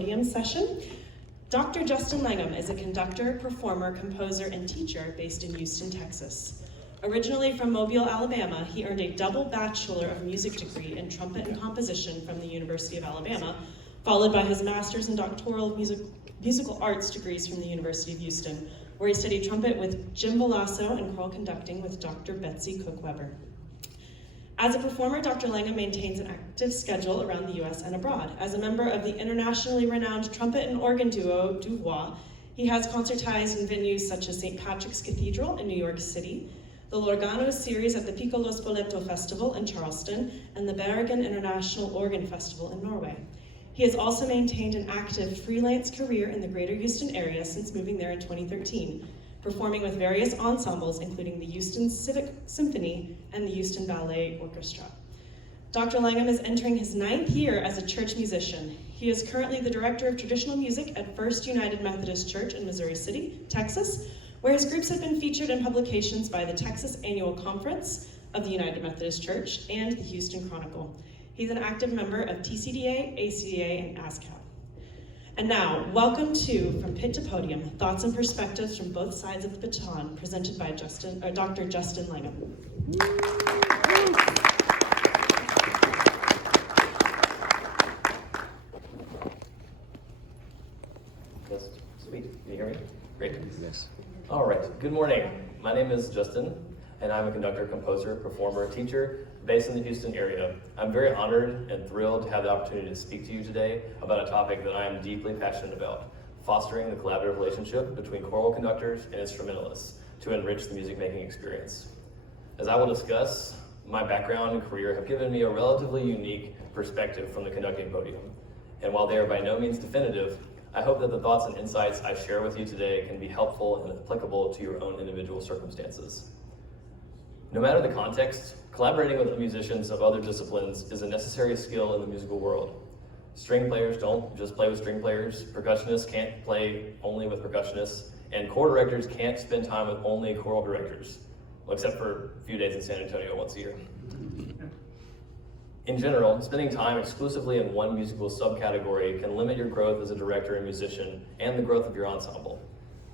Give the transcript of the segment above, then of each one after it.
Podium session. Dr. Justin Langham is a conductor, performer, composer, and teacher based in Houston, Texas. Originally from Mobile, Alabama, he earned a double Bachelor of Music degree in trumpet and composition from the University of Alabama, followed by his master's and doctoral musical arts degrees from the University of Houston, where he studied trumpet with Jim Veloso and choral conducting with Dr. Betsy Cook-Weber. As a performer, Dr. Langham maintains an active schedule around the US and abroad. As a member of the internationally renowned trumpet and organ duo D.M.A, he has concertized in venues such as St. Patrick's Cathedral in New York City, the Lorgano series at the Piccolo Spoleto Festival in Charleston, and the Bergen International Organ Festival in Norway. He has also maintained an active freelance career in the greater Houston area since moving there in 2013, performing with various ensembles including the Houston Civic Symphony and the Houston Ballet Orchestra. Dr. Langham is entering his 9th year as a church musician. He is currently the Director of Traditional Music at First United Methodist Church in Missouri City, Texas, where his groups have been featured in publications by the Texas Annual Conference of the United Methodist Church and the Houston Chronicle. He's an active member of TCDA, ACDA, and ASCAP. And now, welcome to From Pit to Podium, thoughts and perspectives from both sides of the baton, presented by Dr. Justin Langham. Yes, sweet. Can you hear me? Great. Yes. All right. Good morning. My name is Justin, and I'm a conductor, composer, performer, teacher based in the Houston area. I'm very honored and thrilled to have the opportunity to speak to you today about a topic that I am deeply passionate about: fostering the collaborative relationship between choral conductors and instrumentalists to enrich the music-making experience. As I will discuss, my background and career have given me a relatively unique perspective from the conducting podium. And while they are by no means definitive, I hope that the thoughts and insights I share with you today can be helpful and applicable to your own individual circumstances. No matter the context, collaborating with musicians of other disciplines is a necessary skill in the musical world. String players don't just play with string players, percussionists can't play only with percussionists, and choral directors can't spend time with only choral directors, well, except for a few days in San Antonio once a year. In general, spending time exclusively in one musical subcategory can limit your growth as a director and musician and the growth of your ensemble.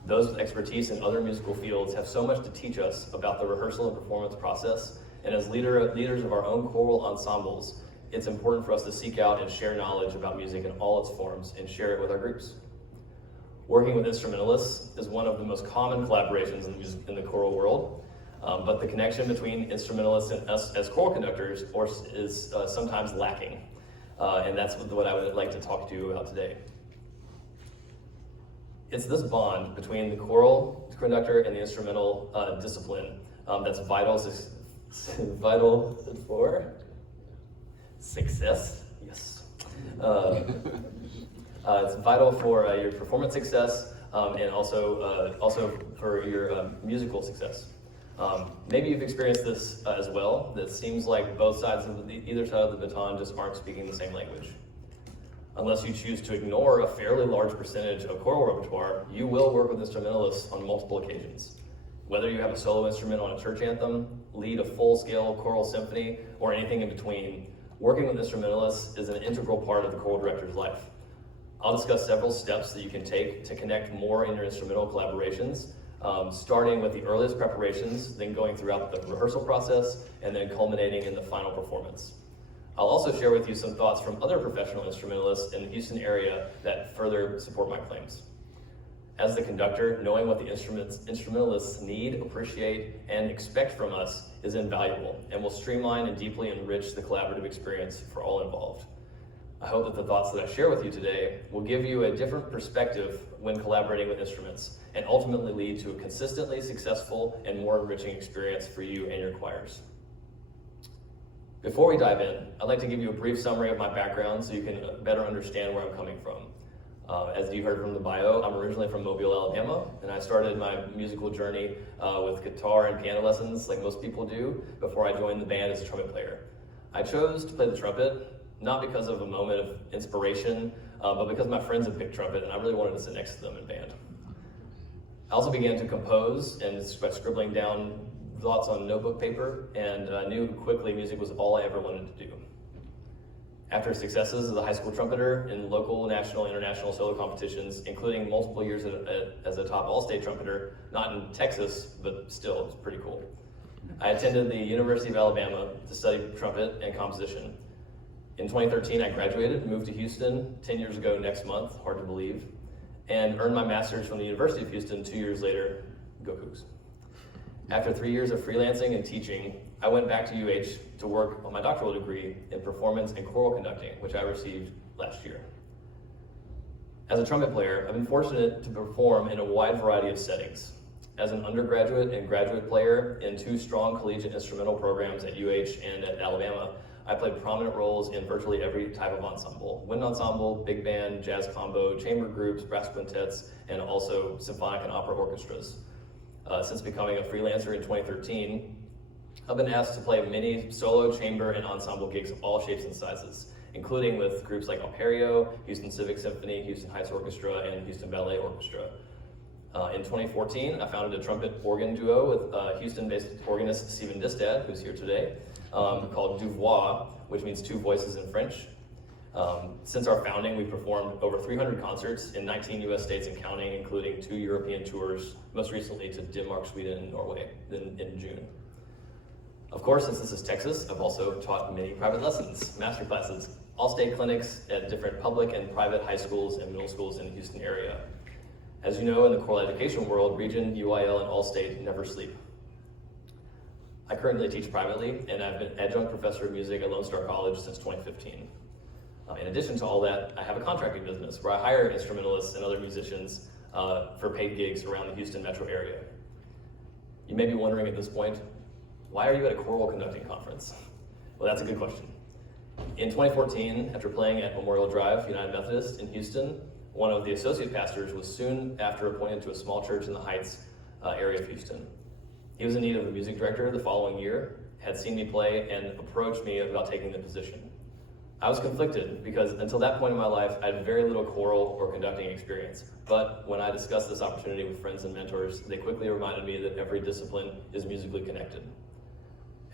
Those with expertise in other musical fields have so much to teach us about the rehearsal and performance process, and as leaders of our own choral ensembles, it's important for us to seek out and share knowledge about music in all its forms and share it with our groups. Working with instrumentalists is one of the most common collaborations in the choral world, but the connection between instrumentalists and us as choral conductors is sometimes lacking, and that's what I would like to talk to you about today. It's this bond between the choral conductor and the instrumental discipline that's vital for success. Yes. It's vital for your performance success and also for your musical success. Maybe you've experienced this as well. That seems like both sides of either side of the baton just aren't speaking the same language. Unless you choose to ignore a fairly large percentage of choral repertoire, you will work with instrumentalists on multiple occasions. Whether you have a solo instrument on a church anthem, lead a full-scale choral symphony, or anything in between, working with instrumentalists is an integral part of the choral director's life. I'll discuss several steps that you can take to connect more in your instrumental collaborations, starting with the earliest preparations, then going throughout the rehearsal process, and then culminating in the final performance. I'll also share with you some thoughts from other professional instrumentalists in the Houston area that further support my claims. As the conductor, knowing what the instrumentalists need, appreciate, and expect from us is invaluable and will streamline and deeply enrich the collaborative experience for all involved. I hope that the thoughts that I share with you today will give you a different perspective when collaborating with instruments and ultimately lead to a consistently successful and more enriching experience for you and your choirs. Before we dive in, I'd like to give you a brief summary of my background so you can better understand where I'm coming from. As you heard from the bio, I'm originally from Mobile, Alabama, and I started my musical journey with guitar and piano lessons like most people do before I joined the band as a trumpet player. I chose to play the trumpet not because of a moment of inspiration, but because my friends had picked trumpet and I really wanted to sit next to them in band. I also began to compose and by scribbling down thoughts on notebook paper, and I knew quickly music was all I ever wanted to do. After successes as a high school trumpeter in local, national, international solo competitions, including multiple years as a top all-state trumpeter, not in Texas, but still, it's pretty cool. I attended the University of Alabama to study trumpet and composition. In 2013, I graduated, moved to Houston 10 years ago next month, hard to believe, and earned my master's from the University of Houston 2 years later. Go Cougs. After 3 years of freelancing and teaching, I went back to UH to work on my doctoral degree in performance and choral conducting, which I received last year. As a trumpet player, I've been fortunate to perform in a wide variety of settings. As an undergraduate and graduate player in 2 strong collegiate instrumental programs at UH and at Alabama, I played prominent roles in virtually every type of ensemble: wind ensemble, big band, jazz combo, chamber groups, brass quintets, and also symphonic and opera orchestras. Since becoming a freelancer in 2013, I've been asked to play many solo, chamber, and ensemble gigs of all shapes and sizes, including with groups like Alperio, Houston Civic Symphony, Houston Heights Orchestra, and Houston Ballet Orchestra. In 2014, I founded a trumpet organ duo with Houston-based organist Stephen Distad, who's here today, called Du Voix, which means 2 voices in French. Since our founding, we've performed over 300 concerts in 19 US states and counting, including 2 European tours, most recently to Denmark, Sweden, and Norway in June. Of course, since this is Texas, I've also taught many private lessons, master classes, all-state clinics at different public and private high schools and middle schools in the Houston area. As you know, in the choral education world, Region, UIL, and All-State never sleep. I currently teach privately, and I've been adjunct professor of music at Lone Star College since 2015. In addition to all that, I have a contracting business where I hire instrumentalists and other musicians for paid gigs around the Houston metro area. You may be wondering at this point, why are you at a choral conducting conference? Well, that's a good question. In 2014, after playing at Memorial Drive United Methodist in Houston, one of the associate pastors was soon after appointed to a small church in the Heights area of Houston. He was in need of a music director the following year, had seen me play, and approached me about taking the position. I was conflicted because until that point in my life, I had very little choral or conducting experience. But when I discussed this opportunity with friends and mentors, they quickly reminded me that every discipline is musically connected.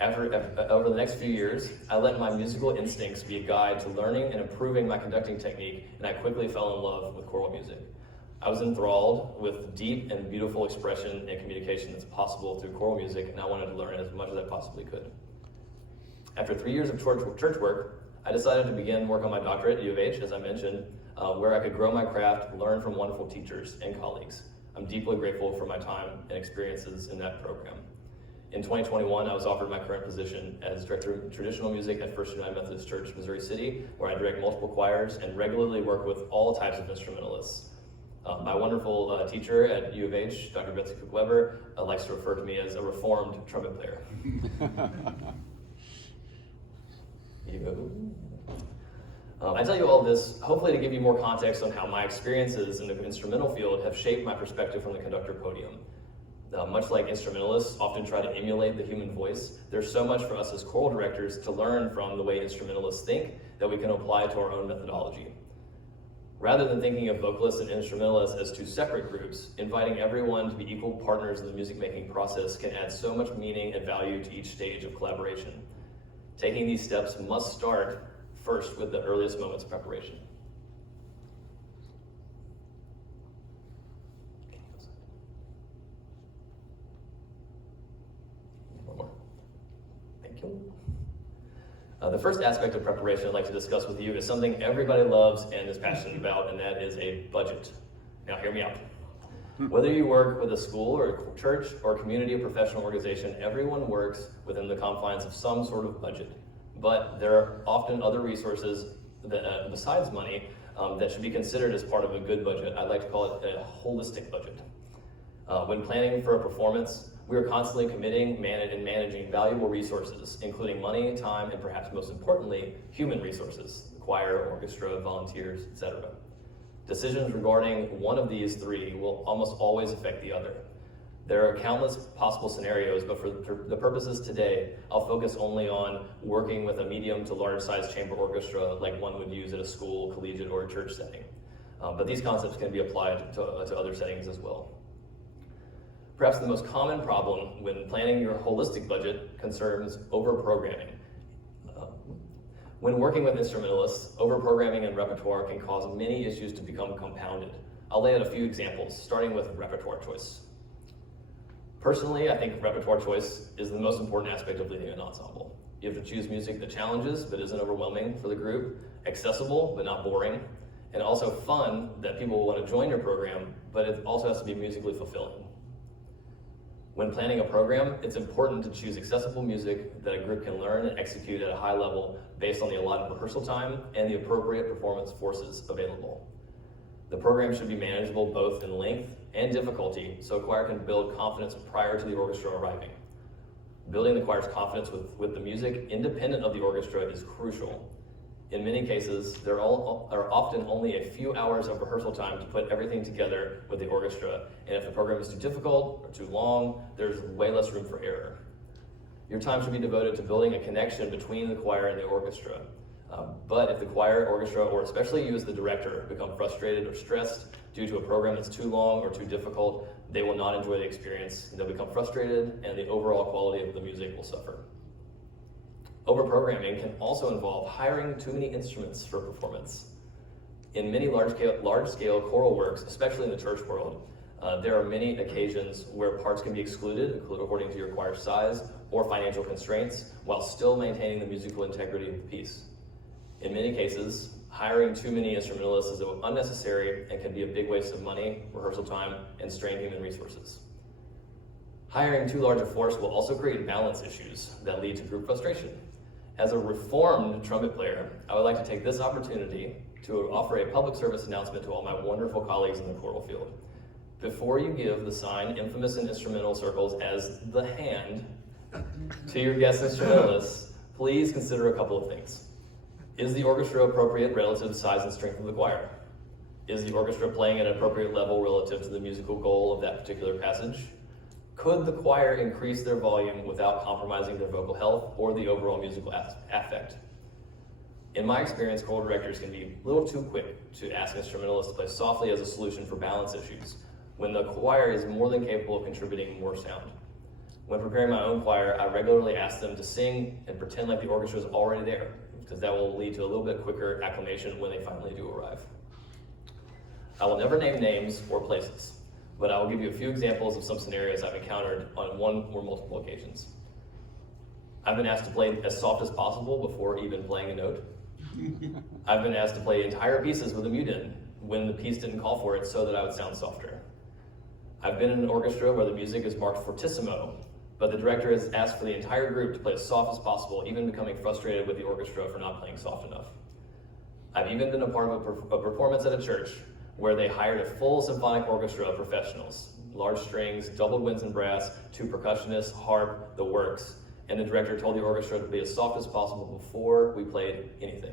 Over the next few years, I let my musical instincts be a guide to learning and improving my conducting technique, and I quickly fell in love with choral music. I was enthralled with deep and beautiful expression and communication that's possible through choral music, and I wanted to learn as much as I possibly could. After 3 years of church work, I decided to begin work on my doctorate at U of H, as I mentioned, where I could grow my craft, learn from wonderful teachers and colleagues. I'm deeply grateful for my time and experiences in that program. In 2021, I was offered my current position as Director of Traditional Music at First United Methodist Church, Missouri City, where I direct multiple choirs and regularly work with all types of instrumentalists. My wonderful teacher at U of H, Dr. Betsy Cook-Weber, likes to refer to me as a reformed trumpet player. I tell you all this hopefully to give you more context on how my experiences in the instrumental field have shaped my perspective from the conductor podium. Much like instrumentalists often try to emulate the human voice, there's so much for us as choral directors to learn from the way instrumentalists think that we can apply to our own methodology. Rather than thinking of vocalists and instrumentalists as 2 separate groups, inviting everyone to be equal partners in the music-making process can add so much meaning and value to each stage of collaboration. Taking these steps must start first with the earliest moments of preparation. One more. Thank you. The first aspect of preparation I'd like to discuss with you is something everybody loves and is passionate about, and that is a budget. Now hear me out. Whether you work with a school or a church or a community or professional organization, everyone works within the confines of some sort of budget. But there are often other resources that, besides money that should be considered as part of a good budget. I'd like to call it a holistic budget. When planning for a performance, we are constantly committing and managing valuable resources, including money, time, and perhaps most importantly, human resources, choir, orchestra, volunteers, etc. Decisions regarding one of these 3 will almost always affect the other. There are countless possible scenarios, but for the purposes today, I'll focus only on working with a medium to large size chamber orchestra like one would use at a school, collegiate, or a church setting. But these concepts can be applied to other settings as well. Perhaps the most common problem when planning your holistic budget concerns over-programming. When working with instrumentalists, overprogramming and repertoire can cause many issues to become compounded. I'll lay out a few examples, starting with repertoire choice. Personally, I think repertoire choice is the most important aspect of leading an ensemble. You have to choose music that challenges but isn't overwhelming for the group, accessible but not boring, and also fun that people will want to join your program, but it also has to be musically fulfilling. When planning a program, it's important to choose accessible music that a group can learn and execute at a high level based on the allotted rehearsal time and the appropriate performance forces available. The program should be manageable both in length and difficulty so a choir can build confidence prior to the orchestra arriving. Building the choir's confidence with the music independent of the orchestra is crucial. In many cases, there are often only a few hours of rehearsal time to put everything together with the orchestra, and if the program is too difficult or too long, there's way less room for error. Your time should be devoted to building a connection between the choir and the orchestra. But if the choir, orchestra, or especially you as the director become frustrated or stressed due to a program that's too long or too difficult, they will not enjoy the experience. They'll become frustrated, and the overall quality of the music will suffer. Overprogramming can also involve hiring too many instruments for performance. In many large-scale choral works, especially in the church world, there are many occasions where parts can be excluded according to your choir size or financial constraints, while still maintaining the musical integrity of the piece. In many cases, hiring too many instrumentalists is unnecessary and can be a big waste of money, rehearsal time, and strained human resources. Hiring too large a force will also create balance issues that lead to group frustration. As a reformed trumpet player, I would like to take this opportunity to offer a public service announcement to all my wonderful colleagues in the choral field. Before you give the sign infamous in instrumental circles as the hand to your guest instrumentalists, please consider a couple of things. Is the orchestra appropriate relative to size and strength of the choir? Is the orchestra playing at an appropriate level relative to the musical goal of that particular passage? Could the choir increase their volume without compromising their vocal health or the overall musical affect? In my experience, choral directors can be a little too quick to ask instrumentalists to play softly as a solution for balance issues, when the choir is more than capable of contributing more sound. When preparing my own choir, I regularly ask them to sing and pretend like the orchestra is already there, because that will lead to a little bit quicker acclimation when they finally do arrive. I will never name names or places, but I will give you a few examples of some scenarios I've encountered on one or multiple occasions. I've been asked to play as soft as possible before even playing a note. I've been asked to play entire pieces with a mute in when the piece didn't call for it so that I would sound softer. I've been in an orchestra where the music is marked fortissimo, but the director has asked for the entire group to play as soft as possible, even becoming frustrated with the orchestra for not playing soft enough. I've even been a part of a performance at a church where they hired a full symphonic orchestra of professionals, large strings, doubled winds and brass, 2 percussionists, harp, the works, and the director told the orchestra to be as soft as possible before we played anything.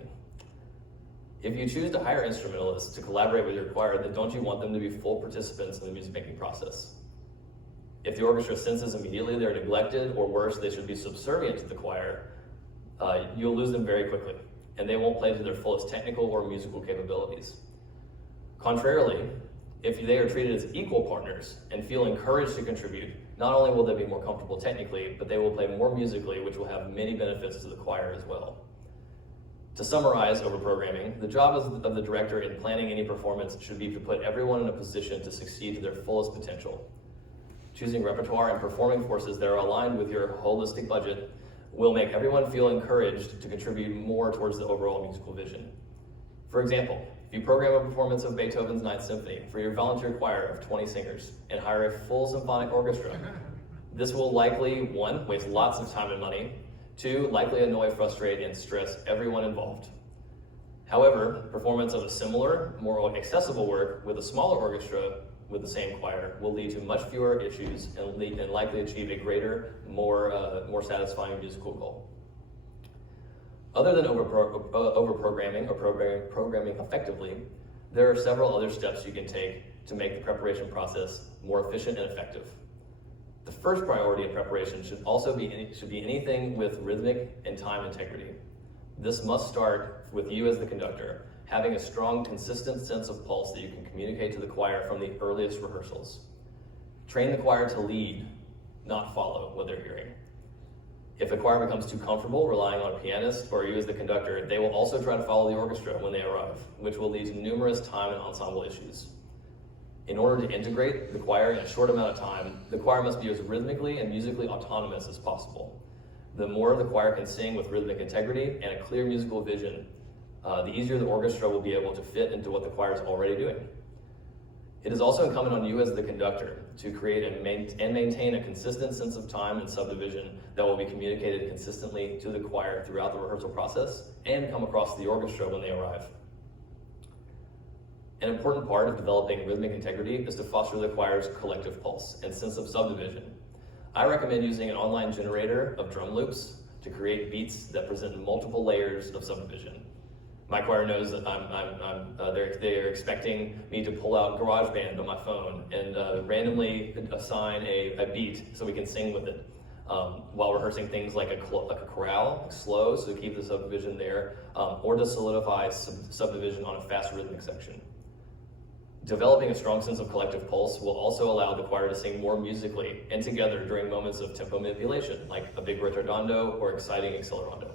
If you choose to hire instrumentalists to collaborate with your choir, then don't you want them to be full participants in the music-making process? If the orchestra senses immediately they're neglected, or worse, they should be subservient to the choir, you'll lose them very quickly, and they won't play to their fullest technical or musical capabilities. Contrarily, if they are treated as equal partners and feel encouraged to contribute, not only will they be more comfortable technically, but they will play more musically, which will have many benefits to the choir as well. To summarize overprogramming, the job of the director in planning any performance should be to put everyone in a position to succeed to their fullest potential. Choosing repertoire and performing forces that are aligned with your holistic budget will make everyone feel encouraged to contribute more towards the overall musical vision. For example, if you program a performance of Beethoven's Ninth Symphony for your volunteer choir of 20 singers and hire a full symphonic orchestra, this will likely, 1, waste lots of time and money, 2, likely annoy, frustrate, and stress everyone involved. However, performance of a similar, more accessible work with a smaller orchestra with the same choir will lead to much fewer issues and likely achieve a greater, more satisfying musical goal. Other than overprogramming or programming effectively, there are several other steps you can take to make the preparation process more efficient and effective. The first priority in preparation should be anything with rhythmic and time integrity. This must start with you as the conductor, having a strong, consistent sense of pulse that you can communicate to the choir from the earliest rehearsals. Train the choir to lead, not follow what they're hearing. If the choir becomes too comfortable relying on a pianist or you as the conductor, they will also try to follow the orchestra when they arrive, which will lead to numerous time and ensemble issues. In order to integrate the choir in a short amount of time, the choir must be as rhythmically and musically autonomous as possible. The more the choir can sing with rhythmic integrity and a clear musical vision, the easier the orchestra will be able to fit into what the choir is already doing. It is also incumbent on you as the conductor to create and maintain a consistent sense of time and subdivision that will be communicated consistently to the choir throughout the rehearsal process and come across to the orchestra when they arrive. An important part of developing rhythmic integrity is to foster the choir's collective pulse and sense of subdivision. I recommend using an online generator of drum loops to create beats that present multiple layers of subdivision. My choir knows that they're expecting me to pull out GarageBand on my phone and randomly assign a beat so we can sing with it while rehearsing things like a chorale, slow, so to keep the subdivision there, or to solidify subdivision on a fast rhythmic section. Developing a strong sense of collective pulse will also allow the choir to sing more musically and together during moments of tempo manipulation, like a big ritardando or exciting accelerando.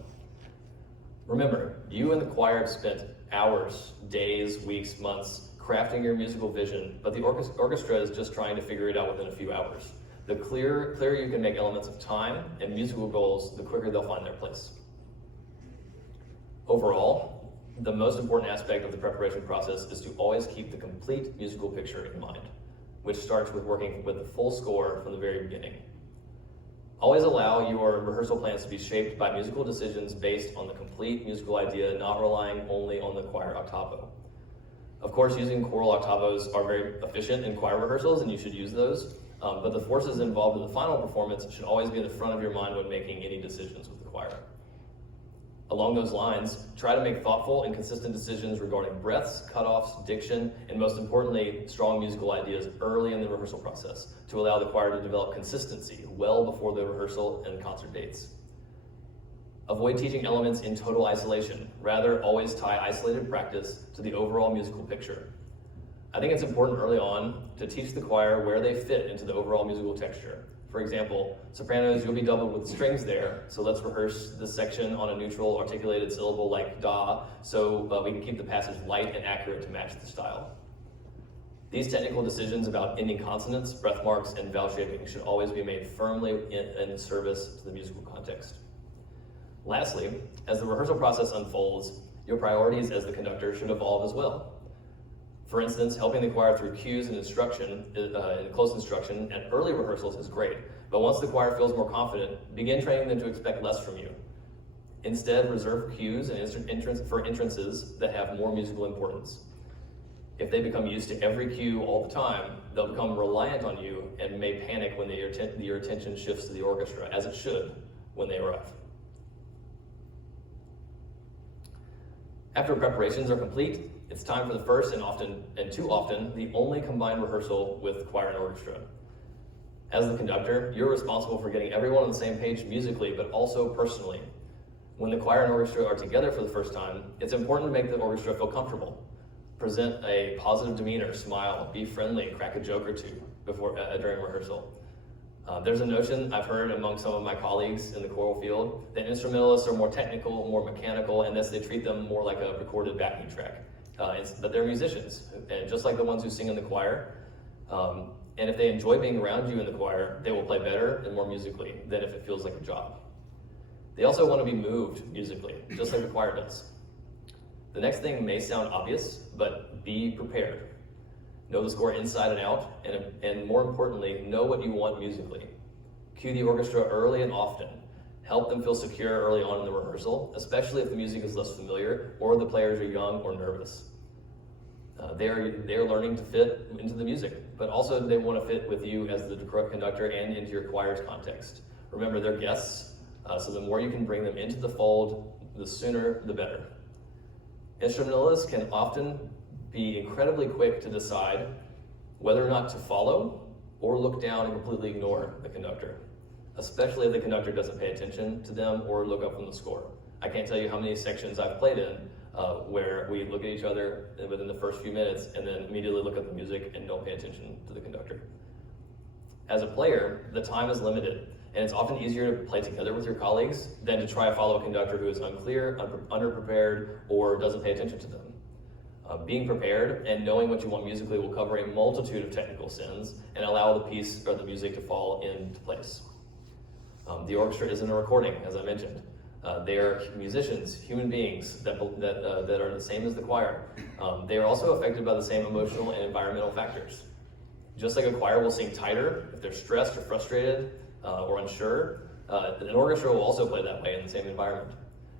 Remember, you and the choir have spent hours, days, weeks, months crafting your musical vision, but the orchestra is just trying to figure it out within a few hours. The clearer you can make elements of time and musical goals, the quicker they'll find their place. Overall, the most important aspect of the preparation process is to always keep the complete musical picture in mind, which starts with working with the full score from the very beginning. Always allow your rehearsal plans to be shaped by musical decisions based on the complete musical idea, not relying only on the choir octavo. Of course, using choral octavos are very efficient in choir rehearsals, and you should use those, but the forces involved in the final performance should always be in the front of your mind when making any decisions with the choir. Along those lines, try to make thoughtful and consistent decisions regarding breaths, cutoffs, diction, and most importantly, strong musical ideas early in the rehearsal process to allow the choir to develop consistency well before the rehearsal and concert dates. Avoid teaching elements in total isolation. Rather, always tie isolated practice to the overall musical picture. I think it's important early on to teach the choir where they fit into the overall musical texture. For example, sopranos, you'll be doubled with strings there, so let's rehearse this section on a neutral articulated syllable like da, so we can keep the passage light and accurate to match the style. These technical decisions about ending consonants, breath marks, and vowel shaping should always be made firmly in service to the musical context. Lastly, as the rehearsal process unfolds, your priorities as the conductor should evolve as well. For instance, helping the choir through cues and instruction, in close instruction and early rehearsals is great, but once the choir feels more confident, begin training them to expect less from you. Instead, reserve cues and entrances that have more musical importance. If they become used to every cue all the time, they'll become reliant on you and may panic when your attention shifts to the orchestra, as it should when they arrive. After preparations are complete, it's time for the first and too often, the only combined rehearsal with choir and orchestra. As the conductor, you're responsible for getting everyone on the same page musically, but also personally. When the choir and orchestra are together for the first time, it's important to make the orchestra feel comfortable. Present a positive demeanor, smile, be friendly, crack a joke or two during rehearsal. There's a notion I've heard among some of my colleagues in the choral field that instrumentalists are more technical, more mechanical, and thus they treat them more like a recorded backing track. But they're musicians, and just like the ones who sing in the choir. And if they enjoy being around you in the choir, they will play better and more musically than if it feels like a job. They also want to be moved musically, just like the choir does. The next thing may sound obvious, but be prepared. Know the score inside and out, and more importantly, know what you want musically. Cue the orchestra early and often. Help them feel secure early on in the rehearsal, especially if the music is less familiar or the players are young or nervous. They're learning to fit into the music, but also they want to fit with you as the conductor and into your choir's context. Remember, they're guests, so the more you can bring them into the fold, the sooner the better. Instrumentalists can often be incredibly quick to decide whether or not to follow or look down and completely ignore the conductor, especially if the conductor doesn't pay attention to them or look up from the score. I can't tell you how many sections I've played in where we look at each other within the first few minutes and then immediately look at the music and don't pay attention to the conductor. As a player, the time is limited, and it's often easier to play together with your colleagues than to try to follow a conductor who is unclear, underprepared, or doesn't pay attention to them. Being prepared and knowing what you want musically will cover a multitude of technical sins and allow the piece or the music to fall into place. The orchestra isn't a recording, as I mentioned. They are musicians, human beings that are the same as the choir. They are also affected by the same emotional and environmental factors. Just like a choir will sing tighter if they're stressed or frustrated or unsure, an orchestra will also play that way in the same environment.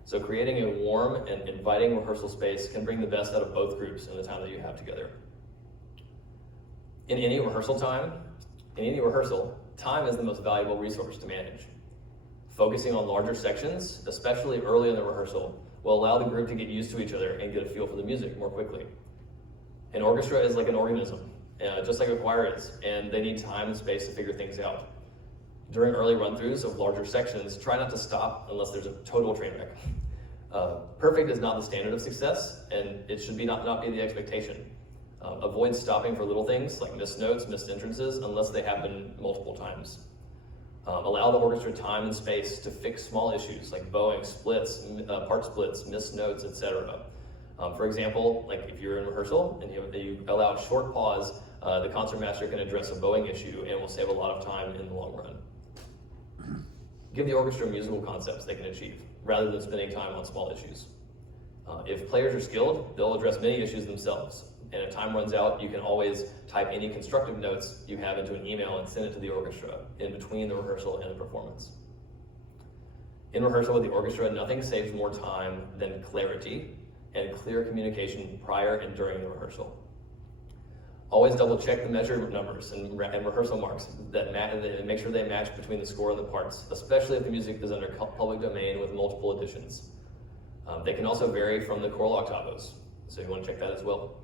So creating a warm and inviting rehearsal space can bring the best out of both groups in the time that you have together. In any rehearsal, time is the most valuable resource to manage. Focusing on larger sections, especially early in the rehearsal, will allow the group to get used to each other and get a feel for the music more quickly. An orchestra is like an organism, just like a choir is, and they need time and space to figure things out. During early run-throughs of larger sections, try not to stop unless there's a total train wreck. Perfect is not the standard of success, and it should not be the expectation. Avoid stopping for little things like missed notes, missed entrances, unless they happen multiple times. Allow the orchestra time and space to fix small issues like bowing, splits, part splits, missed notes, etc. For example, like if you're in rehearsal and you allow a short pause, the concertmaster can address a bowing issue and will save a lot of time in the long run. Give the orchestra musical concepts they can achieve, rather than spending time on small issues. If players are skilled, they'll address many issues themselves. And if time runs out, you can always type any constructive notes you have into an email and send it to the orchestra in between the rehearsal and the performance. In rehearsal with the orchestra, nothing saves more time than clarity and clear communication prior and during the rehearsal. Always double check the measurement numbers and rehearsal marks and make sure they match between the score and the parts, especially if the music is under public domain with multiple editions. They can also vary from the choral octavos, so you want to check that as well.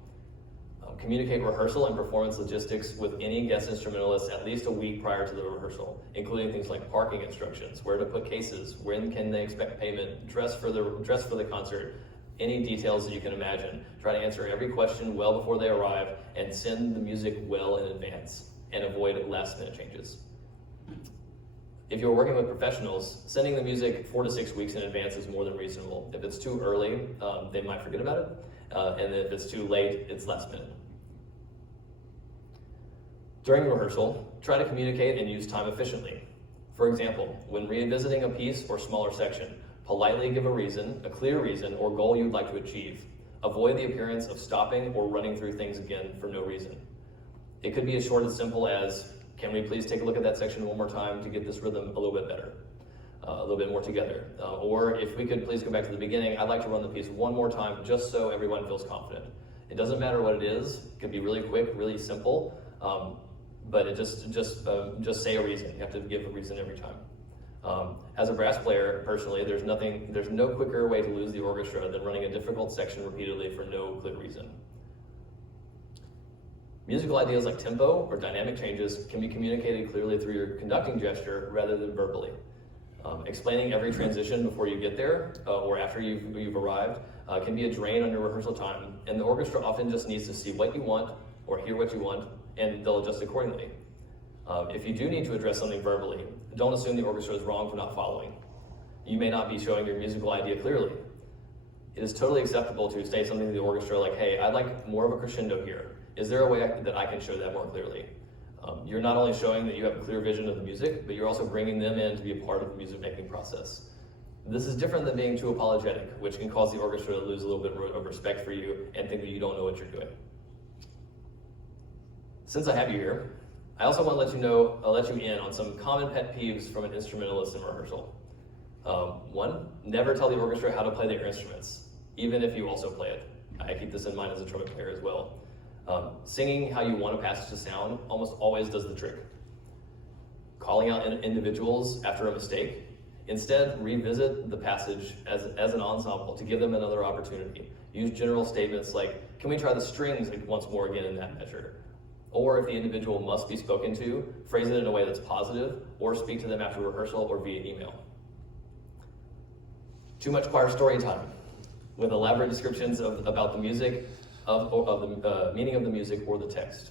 Communicate rehearsal and performance logistics with any guest instrumentalist at least a week prior to the rehearsal, including things like parking instructions, where to put cases, when can they expect payment, dress for the concert, any details that you can imagine. Try to answer every question well before they arrive and send the music well in advance and avoid last minute changes. If you're working with professionals, sending the music 4 to 6 weeks in advance is more than reasonable. If it's too early, they might forget about it, and if it's too late, it's last minute. During rehearsal, try to communicate and use time efficiently. For example, when revisiting a piece or smaller section, politely give a clear reason or goal you'd like to achieve. Avoid the appearance of stopping or running through things again for no reason. It could be as short and simple as, can we please take a look at that section one more time to get this rhythm a little bit better, a little bit more together. Or if we could please go back to the beginning, I'd like to run the piece one more time just so everyone feels confident. It doesn't matter what it is. It could be really quick, really simple, but it just say a reason. You have to give a reason every time. As a brass player, personally, there's no quicker way to lose the orchestra than running a difficult section repeatedly for no clear reason. Musical ideas like tempo or dynamic changes can be communicated clearly through your conducting gesture rather than verbally. Explaining every transition before you get there or after you've arrived can be a drain on your rehearsal time, and the orchestra often just needs to see what you want or hear what you want, and they'll adjust accordingly. If you do need to address something verbally, don't assume the orchestra is wrong for not following. You may not be showing your musical idea clearly. It is totally acceptable to say something to the orchestra like, hey, I'd like more of a crescendo here. Is there a way that I can show that more clearly? You're not only showing that you have a clear vision of the music, but you're also bringing them in to be a part of the music-making process. This is different than being too apologetic, which can cause the orchestra to lose a little bit of respect for you and think that you don't know what you're doing. Since I have you here, I also want to let you in on some common pet peeves from an instrumentalist in rehearsal. One, never tell the orchestra how to play their instruments, even if you also play it. I keep this in mind as a trumpet player as well. Singing how you want a passage to sound almost always does the trick. Calling out individuals after a mistake. Instead, revisit the passage as an ensemble to give them another opportunity. Use general statements like, can we try the strings once more again in that measure? Or if the individual must be spoken to, phrase it in a way that's positive, or speak to them after rehearsal or via email. Too much choir story time, with elaborate descriptions about the music, of the meaning of the music or the text.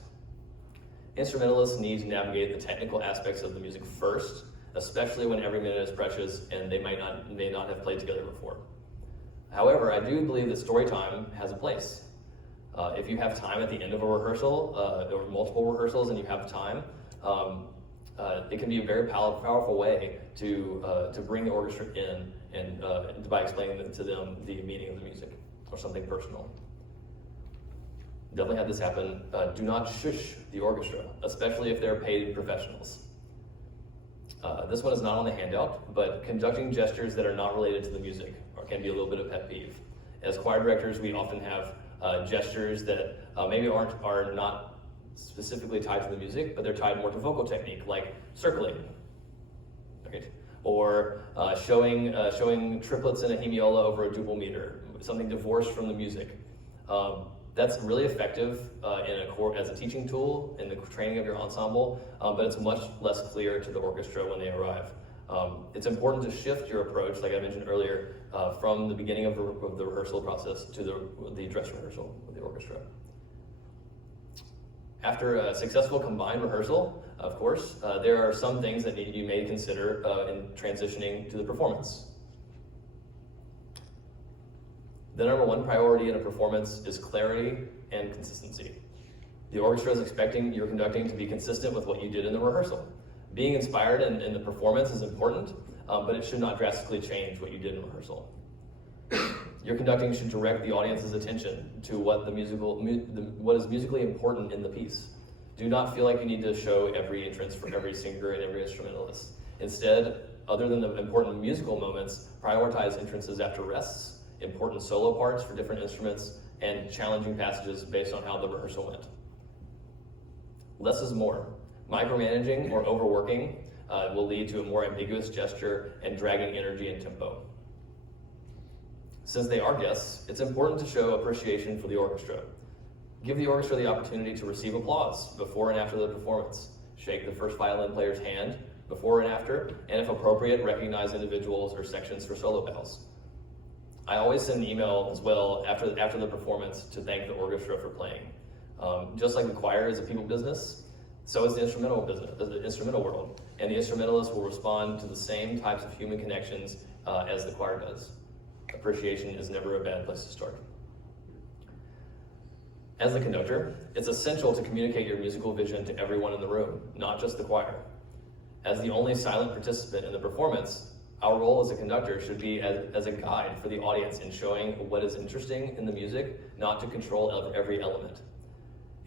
Instrumentalists need to navigate the technical aspects of the music first, especially when every minute is precious and they may not have played together before. However, I do believe that story time has a place. If you have time at the end of a rehearsal, or multiple rehearsals and you have time, it can be a very powerful way to bring the orchestra in and by explaining to them the meaning of the music or something personal. Definitely had this happen. Do not shush the orchestra, especially if they're paid professionals. This one is not on the handout, but conducting gestures that are not related to the music can be a little bit of pet peeve. As choir directors, we often have gestures that maybe are not specifically tied to the music, but they're tied more to vocal technique, like circling, okay? Or showing triplets in a hemiola over a duple meter, something divorced from the music. That's really effective as a teaching tool in the training of your ensemble, but it's much less clear to the orchestra when they arrive. It's important to shift your approach, like I mentioned earlier, from the beginning of the rehearsal process to the dress rehearsal with the orchestra. After a successful combined rehearsal, of course, there are some things that you may consider in transitioning to the performance. The number one priority in a performance is clarity and consistency. The orchestra is expecting your conducting to be consistent with what you did in the rehearsal. Being inspired in the performance is important, but it should not drastically change what you did in rehearsal. Your conducting should direct the audience's attention to what is musically important in the piece. Do not feel like you need to show every entrance for every singer and every instrumentalist. Instead, other than the important musical moments, prioritize entrances after rests, important solo parts for different instruments, and challenging passages based on how the rehearsal went. Less is more. Micromanaging or overworking will lead to a more ambiguous gesture and dragging energy and tempo. Since they are guests, it's important to show appreciation for the orchestra. Give the orchestra the opportunity to receive applause before and after the performance. Shake the first violin player's hand before and after, and if appropriate, recognize individuals or sections for solo bows. I always send an email as well after the performance to thank the orchestra for playing. Just like the choir is a people business, so is the instrumental world, and the instrumentalist will respond to the same types of human connections as the choir does. Appreciation is never a bad place to start. As the conductor, it's essential to communicate your musical vision to everyone in the room, not just the choir. As the only silent participant in the performance, our role as a conductor should be as a guide for the audience in showing what is interesting in the music, not to control every element.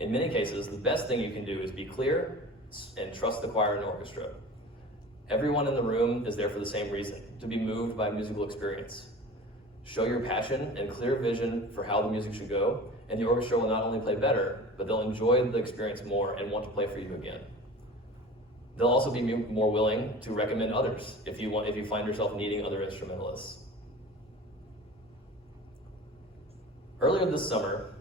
In many cases, the best thing you can do is be clear and trust the choir and orchestra. Everyone in the room is there for the same reason, to be moved by musical experience. Show your passion and clear vision for how the music should go, and the orchestra will not only play better, but they'll enjoy the experience more and want to play for you again. They'll also be more willing to recommend others if you find yourself needing other instrumentalists. Earlier this summer,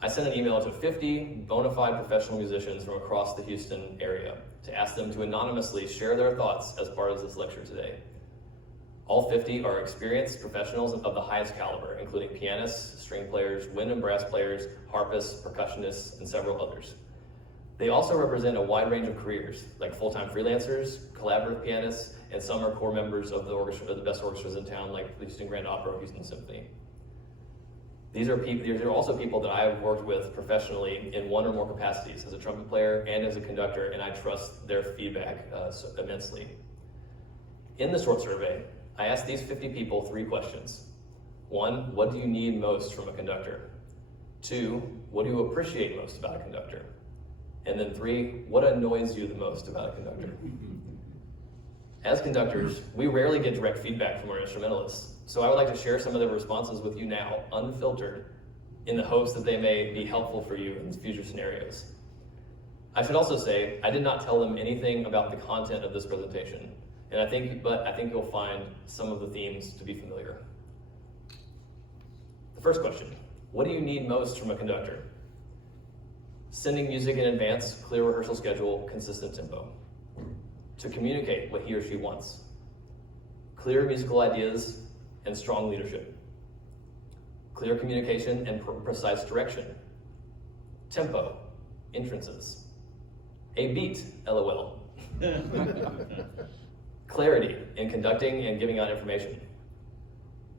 I sent an email to 50 bona fide professional musicians from across the Houston area to ask them to anonymously share their thoughts as part of this lecture today. All 50 are experienced professionals of the highest caliber, including pianists, string players, wind and brass players, harpists, percussionists, and several others. They also represent a wide range of careers, like full-time freelancers, collaborative pianists, and some are core members of the best orchestras in town, like the Houston Grand Opera or Houston Symphony. These are also people that I have worked with professionally in one or more capacities, as a trumpet player and as a conductor, and I trust their feedback immensely. In the short survey, I asked these 50 people 3 questions. 1, what do you need most from a conductor? 2, what do you appreciate most about a conductor? And then 3, what annoys you the most about a conductor? As conductors, we rarely get direct feedback from our instrumentalists, so I would like to share some of their responses with you now, unfiltered, in the hopes that they may be helpful for you in future scenarios. I should also say, I did not tell them anything about the content of this presentation, but I think you'll find some of the themes to be familiar. The first question, what do you need most from a conductor? Sending music in advance, clear rehearsal schedule, consistent tempo. To communicate what he or she wants. Clear musical ideas and strong leadership. Clear communication and precise direction. Tempo, entrances. A beat, LOL. Clarity in conducting and giving out information.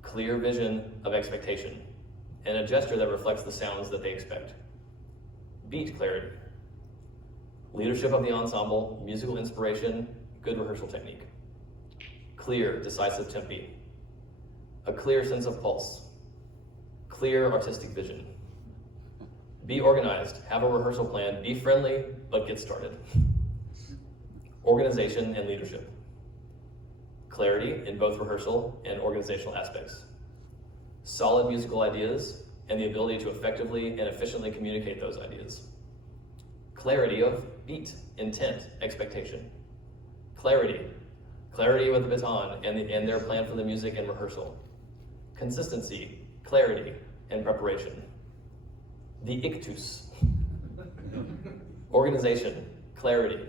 Clear vision of expectation, and a gesture that reflects the sounds that they expect. Beat clarity. Leadership of the ensemble, musical inspiration, good rehearsal technique. Clear, decisive tempi. A clear sense of pulse. Clear artistic vision. Be organized, have a rehearsal plan, be friendly, but get started. Organization and leadership. Clarity in both rehearsal and organizational aspects. Solid musical ideas and the ability to effectively and efficiently communicate those ideas. Clarity of beat, intent, expectation. Clarity with the baton and their plan for the music and rehearsal. Consistency, clarity, and preparation. The ictus. Organization, clarity.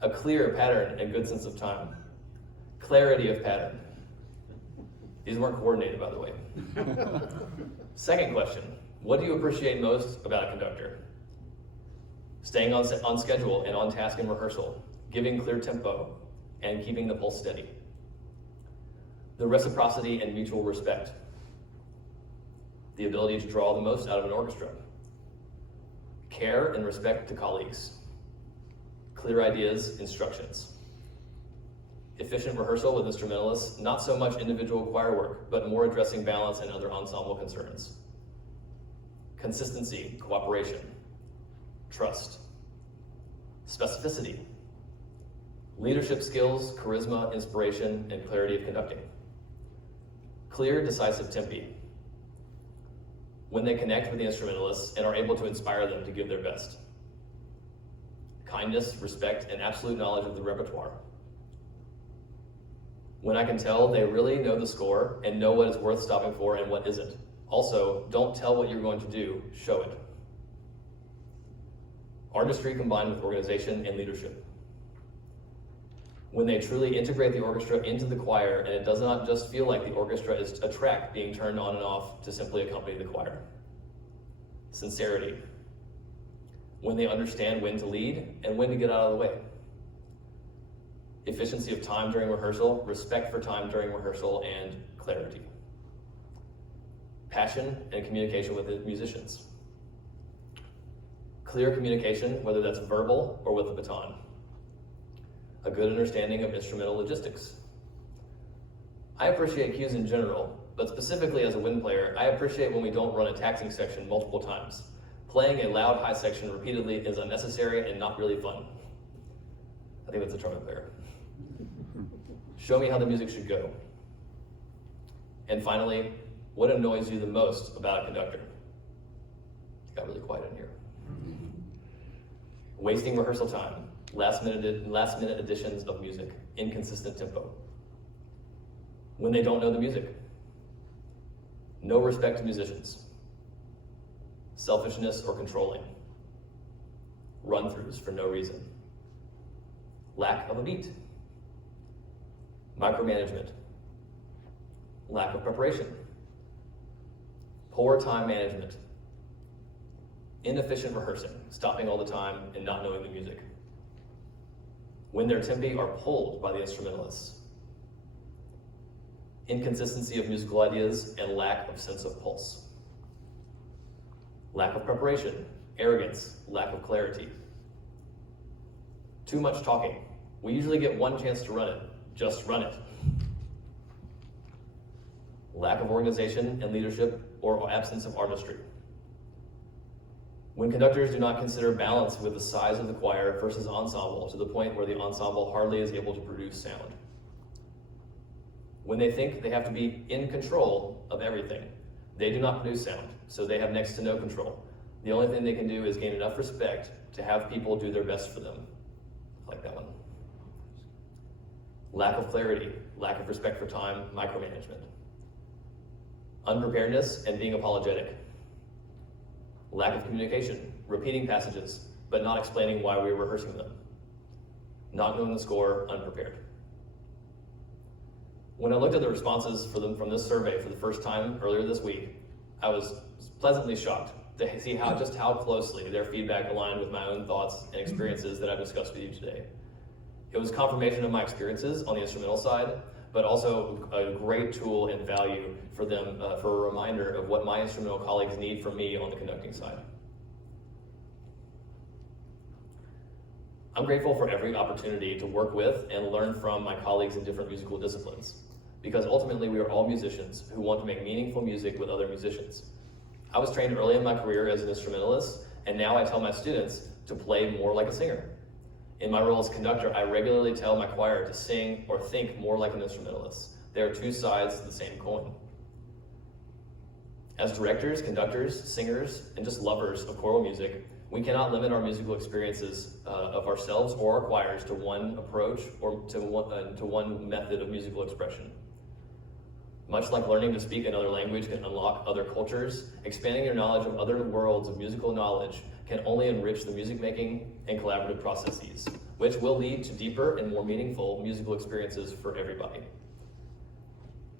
A clear pattern and good sense of time. Clarity of pattern. These weren't coordinated, by the way. Second question, what do you appreciate most about a conductor? Staying on schedule and on task in rehearsal, giving clear tempo, and keeping the pulse steady. The reciprocity and mutual respect. The ability to draw the most out of an orchestra. Care and respect to colleagues. Clear ideas, instructions. Efficient rehearsal with instrumentalists, not so much individual choir work, but more addressing balance and other ensemble concerns. Consistency, cooperation. Trust. Specificity. Leadership skills, charisma, inspiration, and clarity of conducting. Clear, decisive tempi. When they connect with the instrumentalists and are able to inspire them to give their best. Kindness, respect, and absolute knowledge of the repertoire. When I can tell they really know the score and know what is worth stopping for and what isn't. Also, don't tell what you're going to do, show it. Artistry combined with organization and leadership. When they truly integrate the orchestra into the choir and it does not just feel like the orchestra is a track being turned on and off to simply accompany the choir. Sincerity. When they understand when to lead and when to get out of the way. Efficiency of time during rehearsal, respect for time during rehearsal, and clarity. Passion and communication with the musicians. Clear communication, whether that's verbal or with the baton. A good understanding of instrumental logistics. I appreciate cues in general, but specifically as a wind player, I appreciate when we don't run a taxing section multiple times. Playing a loud high section repeatedly is unnecessary and not really fun. I think that's a trumpet player. Show me how the music should go. And finally, what annoys you the most about a conductor? It got really quiet in here. Wasting rehearsal time, last minute additions of music, inconsistent tempo. When they don't know the music. No respect to musicians. Selfishness or controlling. Run-throughs for no reason. Lack of a beat. Micromanagement. Lack of preparation. Poor time management. Inefficient rehearsing, stopping all the time and not knowing the music. When their tempi are pulled by the instrumentalists. Inconsistency of musical ideas and lack of sense of pulse. Lack of preparation, arrogance, lack of clarity. Too much talking. We usually get one chance to run it. Just run it. Lack of organization and leadership or absence of artistry. When conductors do not consider balance with the size of the choir versus ensemble to the point where the ensemble hardly is able to produce sound. When they think they have to be in control of everything, they do not produce sound, so they have next to no control. The only thing they can do is gain enough respect to have people do their best for them. I like that one. Lack of clarity, lack of respect for time, micromanagement. Unpreparedness and being apologetic. Lack of communication, repeating passages, but not explaining why we were rehearsing them. Not knowing the score, unprepared. When I looked at the responses from this survey for the first time earlier this week, I was pleasantly shocked. to see just how closely their feedback aligned with my own thoughts and experiences that I've discussed with you today. It was confirmation of my experiences on the instrumental side, but also a great tool and value for them, for a reminder of what my instrumental colleagues need from me on the conducting side. I'm grateful for every opportunity to work with and learn from my colleagues in different musical disciplines, because ultimately we are all musicians who want to make meaningful music with other musicians. I was trained early in my career as an instrumentalist, and now I tell my students to play more like a singer. In my role as conductor, I regularly tell my choir to sing or think more like an instrumentalist. There are two sides to the same coin. As directors, conductors, singers, and just lovers of choral music, we cannot limit our musical experiences of ourselves or our choirs to one approach or to one method of musical expression. Much like learning to speak another language can unlock other cultures, expanding your knowledge of other worlds of musical knowledge can only enrich the music making and collaborative processes, which will lead to deeper and more meaningful musical experiences for everybody.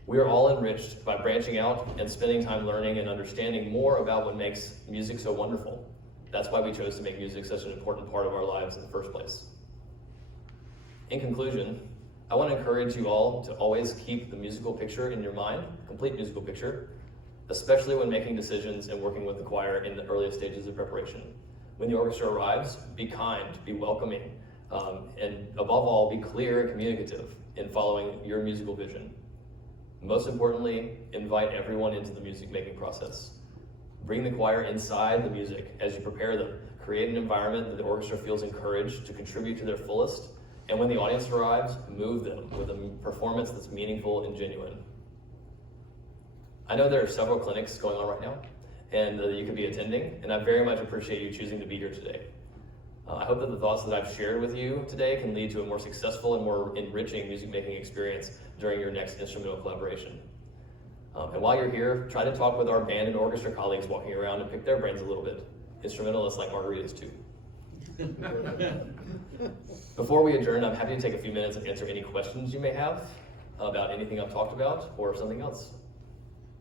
We are all enriched by branching out and spending time learning and understanding more about what makes music so wonderful. That's why we chose to make music such an important part of our lives in the first place. In conclusion, I want to encourage you all to always keep the musical picture in your mind, complete musical picture, especially when making decisions and working with the choir in the earliest stages of preparation. When the orchestra arrives, be kind, be welcoming, and above all, be clear and communicative in following your musical vision. Most importantly, invite everyone into the music making process. Bring the choir inside the music as you prepare them. Create an environment that the orchestra feels encouraged to contribute to their fullest. And when the audience arrives, move them with a performance that's meaningful and genuine. I know there are several clinics going on right now, and you could be attending, and I very much appreciate you choosing to be here today. I hope that the thoughts that I've shared with you today can lead to a more successful and more enriching music-making experience during your next instrumental collaboration. And while you're here, try to talk with our band and orchestra colleagues walking around and pick their brains a little bit. Instrumentalists like margaritas too. Before we adjourn, I'm happy to take a few minutes and answer any questions you may have about anything I've talked about or something else.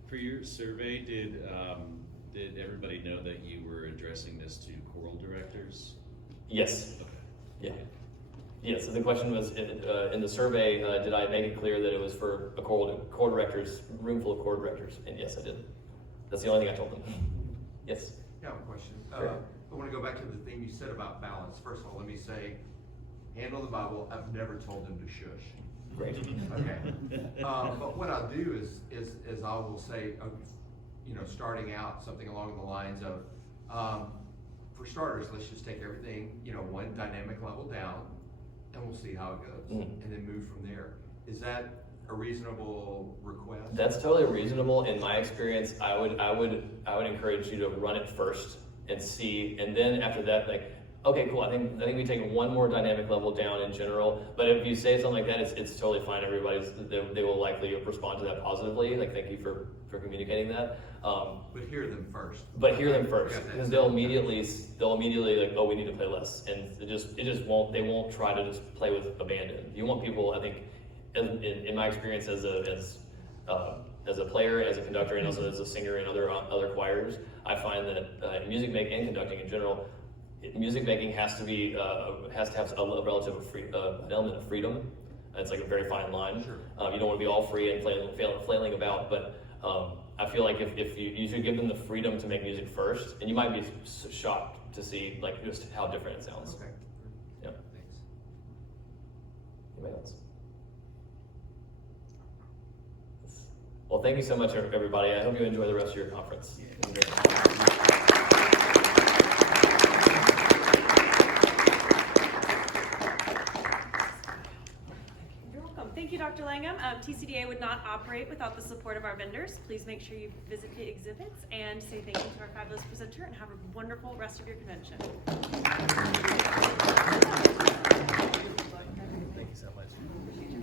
For your survey, did everybody know that you were addressing this to choral directors? Yes. Okay. Yeah. Yeah, so the question was, in the survey, did I make it clear that it was for a choral directors, room full of choral directors? And yes, I did. That's the only thing I told them. Yes? Yeah, I have a question. Sure. I want to go back to the thing you said about balance. First of all, let me say, handle the Bible. I've never told them to shush. Great. Okay. But what I'll do is I will say, starting out something along the lines of, for starters, let's just take everything, one dynamic level down, and we'll see how it goes, and then move from there. Is that a reasonable request? That's totally reasonable. In my experience, I would encourage you to run it first and see, and then after that, like, okay, cool. I think we take one more dynamic level down in general. But if you say something like that, it's totally fine. They will likely respond to that positively. Like, thank you for communicating that. But hear them first. But hear them first, because they'll immediately like, oh, we need to play less, and it just won't. They won't try to just play with abandon. You want people, I think, in my experience as a player, as a conductor, and also as a singer in other choirs, I find that music making and conducting in general, music making has to have a relative an element of freedom. It's like a very fine line. Sure. You don't want to be all free and flailing about, but I feel like if you should give them the freedom to make music first, and you might be shocked to see like just how different it sounds. Okay. Yeah. Thanks. Anybody else? Well, thank you so much, everybody. I hope you enjoy the rest of your conference. You're welcome. Thank you, Dr. Langham. TCDA would not operate without the support of our vendors. Please make sure you visit the exhibits and say thank you to our fabulous presenter, and have a wonderful rest of your convention. Thank you so much.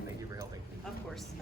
Thank you for helping. Of course.